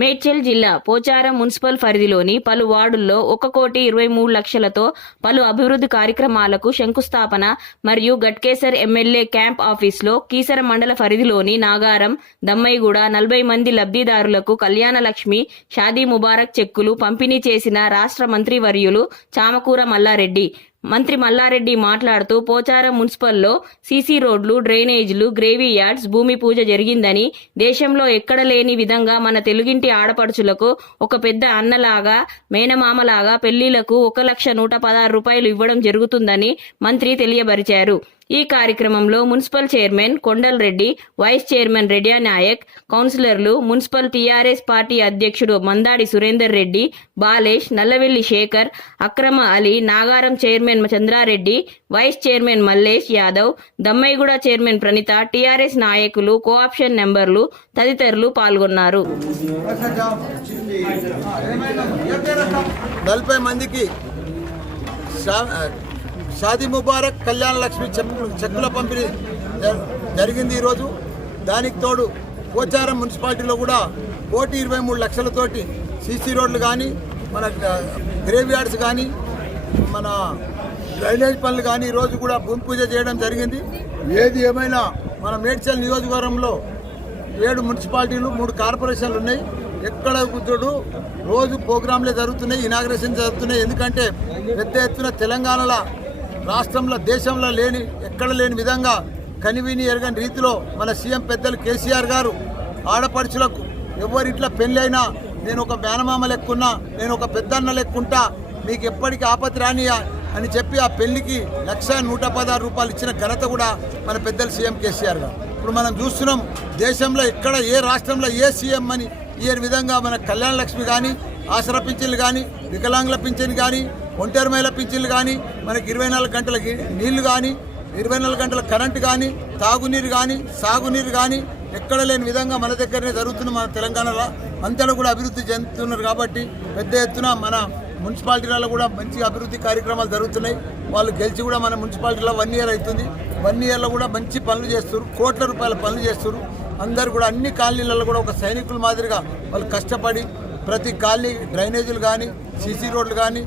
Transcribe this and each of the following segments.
మేడ్చల్ జిల్లా పోచారం మున్సిపల్ పరిధిలోని పలు వార్డుల్లో ఒక కోటి ఇరవై మూడు లక్షలతో పలు అభివృద్ధి కార్యక్రమాలకు శంకుస్థాపన మరియు గట్కేసర్ ఎమ్మెల్యే క్యాంప్ ఆఫీస్లో కీసర మండల పరిధిలోని నాగారం దమ్మైగూడ నలభై మంది లబ్ధిదారులకు కళ్యాణ లక్ష్మి షాదీ ముబారక్ చెక్కులు పంపిణీ చేసిన రాష్ట్ర మంత్రివర్యులు చామకూర మల్లారెడ్డి. మంత్రి మల్లారెడ్డి మాట్లాడుతూ పోచారం మున్సిపల్లో సీసీ రోడ్లు డ్రైనేజీలు గ్రేవీ యార్డ్స్ భూమి పూజ జరిగిందని దేశంలో ఎక్కడ లేని విధంగా మన తెలుగింటి ఆడపడుచులకు ఒక పెద్ద అన్నలాగా మేనమామలాగా పెళ్ళిలకు ఒక లక్ష నూట పదహారు రూపాయలు ఇవ్వడం జరుగుతుందని మంత్రి తెలియబరిచారు. ఈ కార్యక్రమంలో municipal chairman Kondal Reddy vice chairman Redya Nayak కౌన్సిలర్లు మున్సిపల్ టీఆర్ఎస్ పార్టీ అధ్యక్షుడు Mandadi Surender Reddy Balesh Nallavelli Shekar Akram Ali Nagaram chairman Chandrareddy vice chairman Mallesh Yadav Dammaiguda chairman Pranitha TRS నాయకులు కోఆప్షన్ నెంబర్లు తదితరులు పాల్గొన్నారు. నలభై మందికి షాదీ ముబారక్ కళ్యాణ లక్ష్మి చెక్ చెక్కుల పంపిణీ జ- జరిగింది ఈరోజు. దానికి తోడు పోచారం మున్సిపాలిటీలో కూడా కోటి ఇరవై మూడు లక్షలతోటి సీసీ రోడ్లు కానీ మన గ్రేవ్ యార్డ్స్ కానీ మన డ్రైనేజ్ పనులు కానీ ఈరోజు కూడా భూమి పూజ చేయడం జరిగింది. ఏది ఏమైనా మన మేడ్చల్ నియోజకవర్గంలో ఏడు మున్సిపాలిటీలు మూడు కార్పొరేషన్లు ఉన్నాయి. ఎక్కడ కూర్చోడు రోజు ప్రోగ్రాంలే జరుగుతున్నాయి ఇనాగ్రేషన్ జరుగుతున్నాయి. ఎందుకంటే పెద్ద ఎత్తున తెలంగాణలో రాష్ట్రంలో దేశంలో లేని ఎక్కడ లేని విధంగా కనివిని ఎరగని రీతిలో మన సీఎం పెద్దలు కేసీఆర్ గారు ఆడపడుచులకు ఎవరింట్లో పెళ్ళైనా నేను ఒక మేనమామ లెక్కున్నా నేను ఒక పెద్దన్న లెక్కుంటా మీకు ఎప్పటికీ ఆపత్తి రానియా అని చెప్పి ఆ పెళ్ళికి లక్ష నూట పదహారు రూపాయలు ఇచ్చిన ఘనత కూడా మన పెద్దలు సీఎం కేసీఆర్ గారు. ఇప్పుడు మనం చూస్తున్నాం దేశంలో ఎక్కడ ఏ రాష్ట్రంలో ఏ సీఎం అని ఈ విధంగా మన కళ్యాణ లక్ష్మి కానీ ఆసరా పింఛన్లు కానీ వికలాంగుల పింఛన్ కానీ ఒంటరి మైల పింఛన్లు కానీ మనకి ఇరవై నాలుగు గంటల నీళ్ళు కానీ ఇరవై నాలుగు గంటల కరెంటు కానీ తాగునీరు కానీ సాగునీరు కానీ ఎక్కడ లేని విధంగా మన దగ్గరనే జరుగుతుంది మన తెలంగాణలో అంతలో కూడా అభివృద్ధి చెందుతున్నారు కాబట్టి పెద్ద ఎత్తున మన మున్సిపాలిటీలలో కూడా మంచి అభివృద్ధి కార్యక్రమాలు జరుగుతున్నాయి. వాళ్ళు గెలిచి కూడా మన మున్సిపాలిటీలో వన్ ఇయర్ అవుతుంది. వన్ ఇయర్లో కూడా మంచి పనులు చేస్తారు కోట్ల రూపాయల పనులు చేస్తారు అందరు కూడా అన్ని కాలనీలలో కూడా ఒక సైనికుల మాదిరిగా వాళ్ళు కష్టపడి ప్రతి కాలనీ డ్రైనేజీలు కానీ సీసీ రోడ్లు కానీ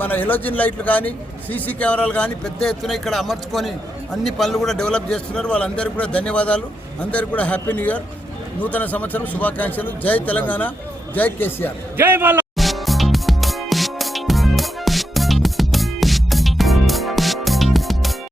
మన ఎలోజిన్ లైట్లు కానీ సీసీ కెమెరాలు కానీ పెద్ద ఎత్తున ఇక్కడ అమర్చుకొని అన్ని పనులు కూడా డెవలప్ చేస్తున్నారు. వాళ్ళందరికీ కూడా ధన్యవాదాలు. అందరికీ కూడా హ్యాపీ న్యూ ఇయర్. నూతన సంవత్సరం శుభాకాంక్షలు. జై తెలంగాణ. జై కేసీఆర్. జై మల్ల